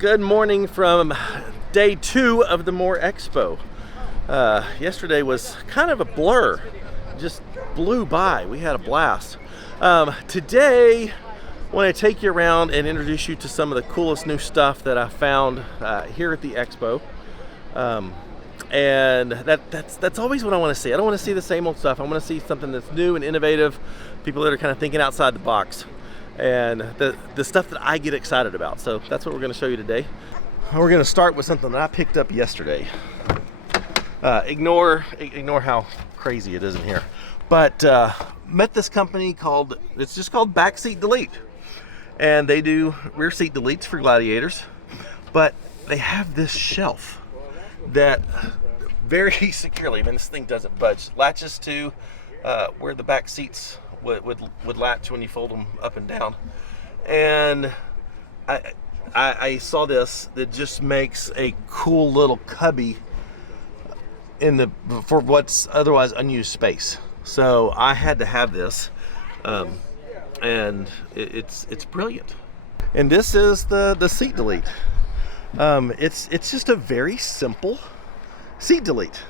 Good morning from day 2 of the More Expo. Yesterday was kind of a blur, just blew by. We had a blast. Today, I want to take you around and introduce you to some of the coolest new stuff that I found here at the Expo. And that's always what I want to see. I don't want to see the same old stuff. I want to see something that's new and innovative, people that are kind of thinking outside the box, and the stuff that I get excited about. So that's what we're going to show you today. We're going to start with something that I picked up yesterday. Ignore how crazy it is in here. But met this company it's just called Backseat Delete. And they do rear seat deletes for Gladiators. But they have this shelf that very securely, this thing doesn't budge, latches to where the back seats would latch when you fold them up and down. And I saw this that just makes a cool little cubby for what's otherwise unused space. So I had to have this, and it's brilliant. And this is the seat delete. It's just a very simple seat delete.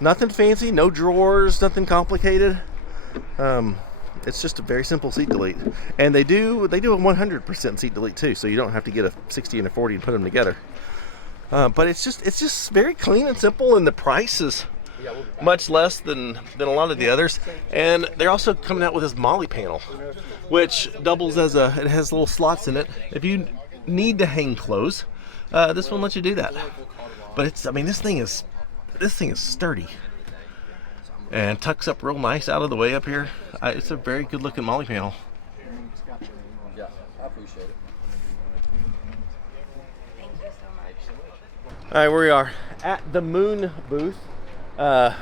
Nothing fancy, no drawers, nothing complicated. It's just a very simple seat delete. And they do a 100% seat delete too, so you don't have to get a 60 and a 40 and put them together. But it's just very clean and simple, and the price is much less than a lot of the others. And they're also coming out with this molly panel, which doubles as it has little slots in it. If you need to hang clothes, this one lets you do that. But this thing is sturdy and tucks up real nice out of the way up here. It's a very good looking molly panel. Yeah, I appreciate it. Thank you so much. All right, we are at the Moon booth.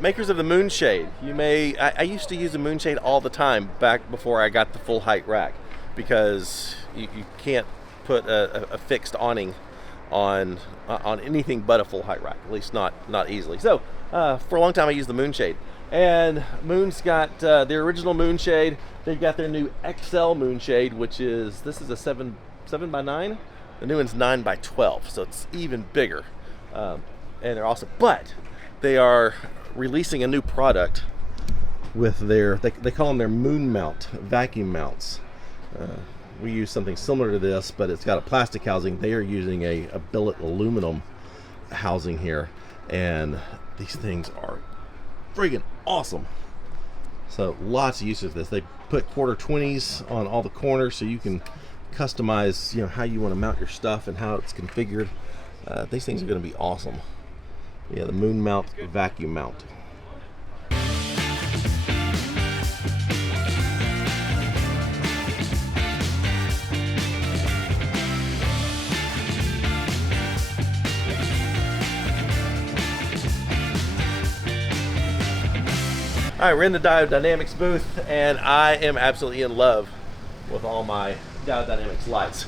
Makers of the Moonshade. I used to use the Moonshade all the time back before I got the full height rack, because you can't put a fixed awning on anything but a full height rack, at least not easily. So for a long time I used the Moonshade, and Moon's got the original Moonshade. They've got their new XL Moonshade, this is a 7 by 9. The new one's 9 by 12, so it's even bigger. And they're awesome. But they are releasing a new product with they call them their Moon Mount vacuum mounts. We use something similar to this, but it's got a plastic housing. They are using a billet aluminum housing here, and these things are friggin' awesome. So lots of uses for this. They put quarter 20s on all the corners, so you can customize how you want to mount your stuff and how it's configured. These things are going to be awesome. Yeah, the Moon Mount vacuum mount. All right, we're in the Diode Dynamics booth, and I am absolutely in love with all my Diode Dynamics lights.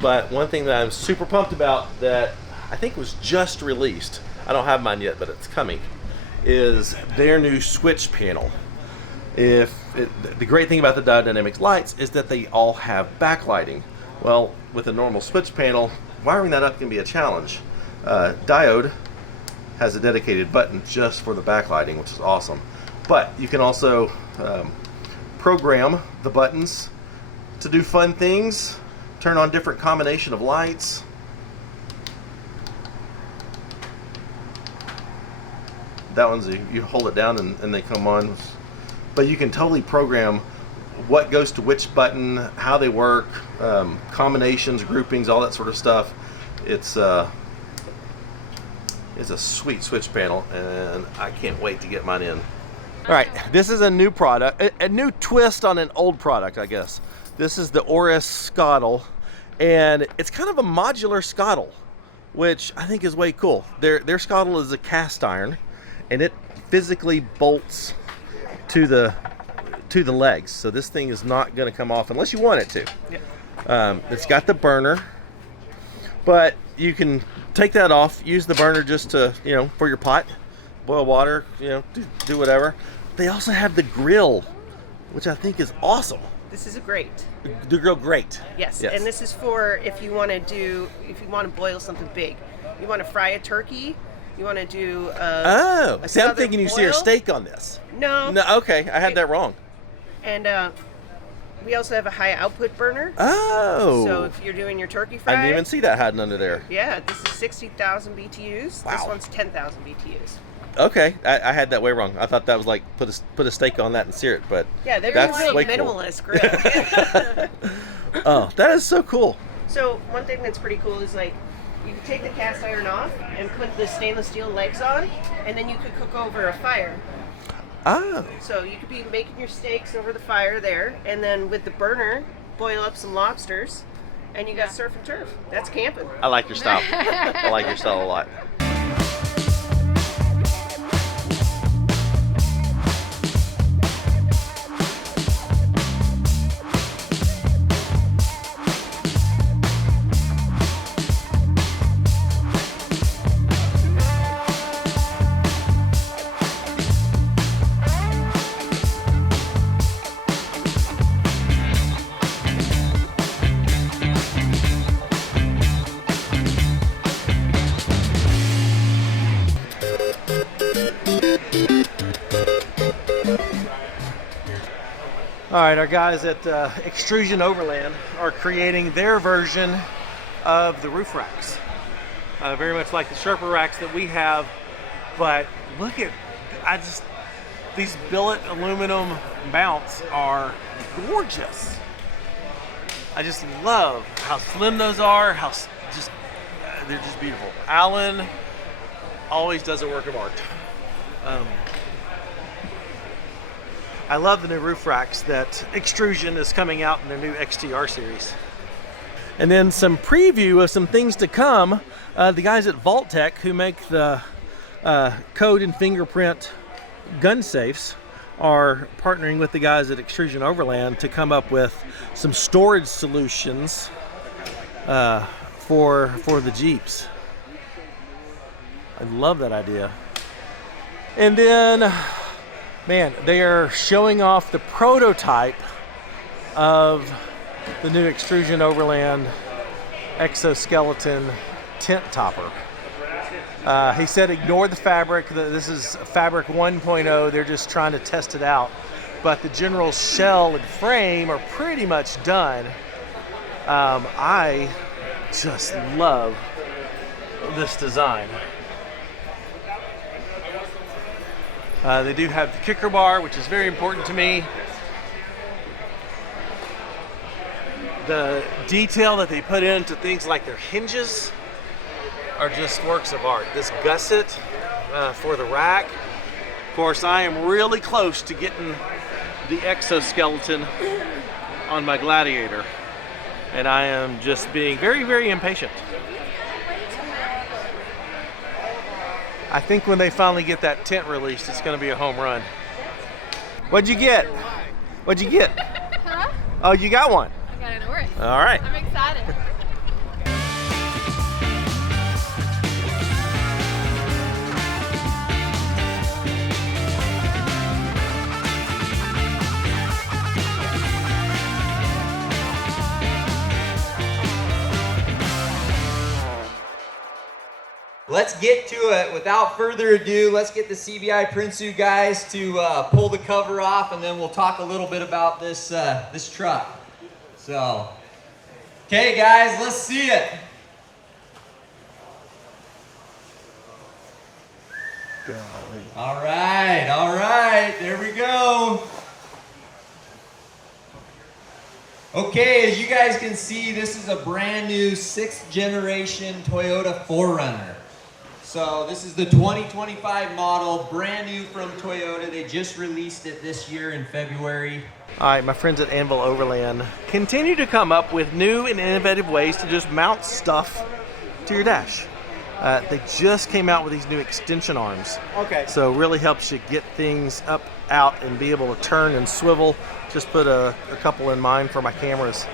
But one thing that I'm super pumped about that I think was just released, I don't have mine yet, but it's coming, is their new switch panel. The great thing about the Diode Dynamics lights is that they all have backlighting. Well, with a normal switch panel, wiring that up can be a challenge. Diode has a dedicated button just for the backlighting, which is awesome. But you can also program the buttons to do fun things, turn on different combination of lights. That one's you hold it down and they come on. But you can totally program what goes to which button, how they work, combinations, groupings, all that sort of stuff. It's a sweet switch panel, and I can't wait to get mine in. All right, this is a new product, a new twist on an old product, I guess. This is the Oris Scuttle, and it's kind of a modular scuttle, which I think is way cool. Their scuttle is a cast iron, and it physically bolts to the legs. So this thing is not going to come off unless you want it to. Yeah. It's got the burner, but you can take that off, use the burner just to, for your pot, boil water, do whatever. They also have the grill, which I think is awesome. This is a grate. The grill grate. Yes. Yes. And this is for if you want to boil something big. You want to fry a turkey. You want to do Oh, a see, I'm southern thinking you sear boil. steak on this. No. No, okay, I had that wrong. And we also have a high output burner. Oh. So if you're doing your turkey I fry. didn't even see that hiding under there. Yeah, this is 60,000 BTUs. Wow. This one's 10,000 BTUs. Okay, I had that way wrong. I thought that was like put a steak on that and sear it, but Yeah, they're that's a real way cool. minimalist grill. Oh, that is so cool. So one thing that's pretty cool is like you can take the cast iron off and put the stainless steel legs on, and then you could cook over a fire. Oh. So you could be making your steaks over the fire there, and then with the burner, boil up some lobsters, and you got surf and turf. That's camping. I like your style. I like your style a lot. All right, our guys at Extrusion Overland are creating their version of the roof racks. Very much like the Sherpa racks that we have, but look at, these billet aluminum mounts are gorgeous. I just love how slim those are, they're just beautiful. Alan always does a work of art. I love the new roof racks that Extrusion is coming out in their new XTR series. And then some preview of some things to come. The guys at Vault-Tec, who make the code and fingerprint gun safes, are partnering with the guys at Extrusion Overland to come up with some storage solutions for the Jeeps. I love that idea. And then, man, they are showing off the prototype of the new Extrusion Overland exoskeleton tent topper. He said ignore the fabric. This is fabric 1.0. They're just trying to test it out. But the general shell and frame are pretty much done. I just love this design. They do have the kicker bar, which is very important to me. The detail that they put into things like their hinges are just works of art. This gusset for the rack. Of course, I am really close to getting the exoskeleton on my Gladiator, and I am just being very, very impatient. I think when they finally get that tent released, it's going to be a home run. What'd you get? What'd you get? Huh? Oh, you got one. I got an Oryx. All right. I'm excited. Let's get to it. Without further ado, let's get the CBI Prinsu guys to pull the cover off, and then we'll talk a little bit about this this truck. So, okay, guys, let's see it. All right, there we go. Okay, as you guys can see, this is a brand new 6th generation Toyota 4Runner. So this is the 2025 model, brand new from Toyota. They just released it this year in February. All right, my friends at Anvil Overland continue to come up with new and innovative ways to just mount stuff to your dash. They just came out with these new extension arms. Okay. So it really helps you get things up, out, and be able to turn and swivel. Just put a couple in mind for my cameras.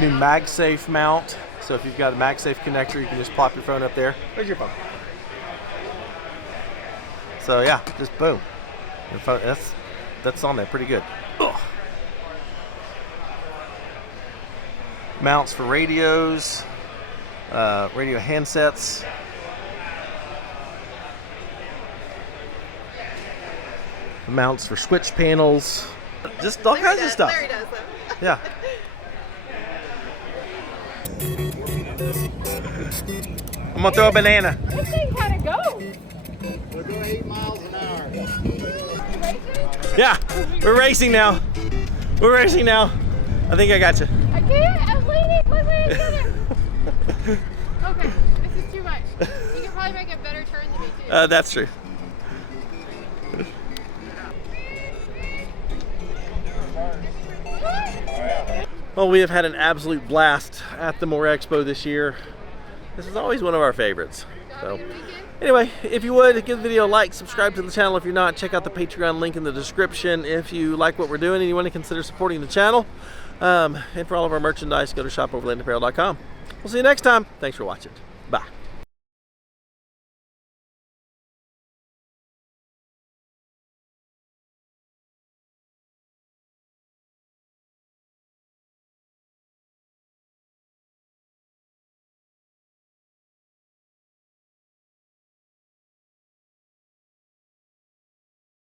New MagSafe mount. So if you've got a MagSafe connector, you can just plop your phone up there. Where's your phone? So yeah, just boom. Your phone, that's on there pretty good. Ugh. mounts for radios, radio handsets. Mounts for switch panels. Just all kinds of stuff. Larry does that. Yeah. I'm gonna throw a banana. This thing kind of goes. We're going 8 miles an hour. Yeah, we're racing now. We're racing now. I think I got you. I can't. I'm leaning one way or the other. Okay, this is too much. You can probably make a better turn than me too. That's true. Well, we have had an absolute blast at the More Expo this year. This is always one of our favorites. So, anyway, if you would, give the video a like, subscribe to the channel if you're not, check out the Patreon link in the description if you like what we're doing and you want to consider supporting the channel. And for all of our merchandise, go to shopoverlandapparel.com. We'll see you next time. Thanks for watching. Bye.